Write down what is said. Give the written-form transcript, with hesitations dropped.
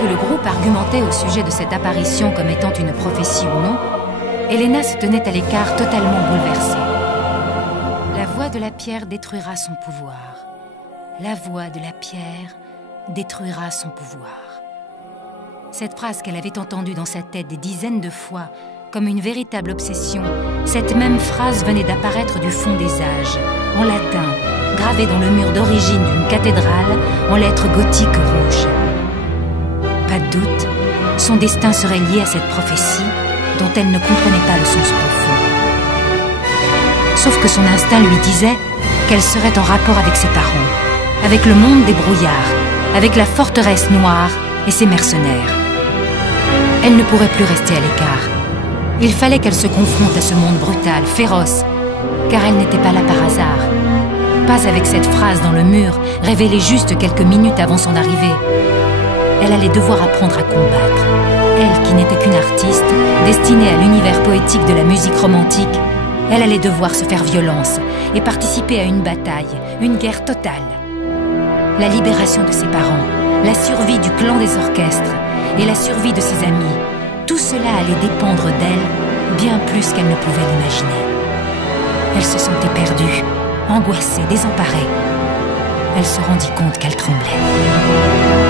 que le groupe argumentait au sujet de cette apparition comme étant une prophétie ou non, Helena se tenait à l'écart, totalement bouleversée. La voix de la pierre détruira son pouvoir. La voix de la pierre détruira son pouvoir. Cette phrase qu'elle avait entendue dans sa tête des dizaines de fois, comme une véritable obsession, cette même phrase venait d'apparaître du fond des âges, en latin, gravée dans le mur d'origine d'une cathédrale, en lettres gothiques rouges. Pas de doute, son destin serait lié à cette prophétie, dont elle ne comprenait pas le sens profond. Sauf que son instinct lui disait qu'elle serait en rapport avec ses parents, avec le monde des brouillards, avec la forteresse noire et ses mercenaires. Elle ne pourrait plus rester à l'écart. Il fallait qu'elle se confronte à ce monde brutal, féroce, car elle n'était pas là par hasard. Pas avec cette phrase dans le mur, révélée juste quelques minutes avant son arrivée. Elle allait devoir apprendre à combattre. Elle, qui n'était qu'une artiste, destinée à l'univers poétique de la musique romantique, elle allait devoir se faire violence et participer à une bataille, une guerre totale. La libération de ses parents, la survie du clan des orchestres et la survie de ses amis, tout cela allait dépendre d'elle bien plus qu'elle ne pouvait l'imaginer. Elle se sentait perdue, angoissée, désemparée. Elle se rendit compte qu'elle tremblait.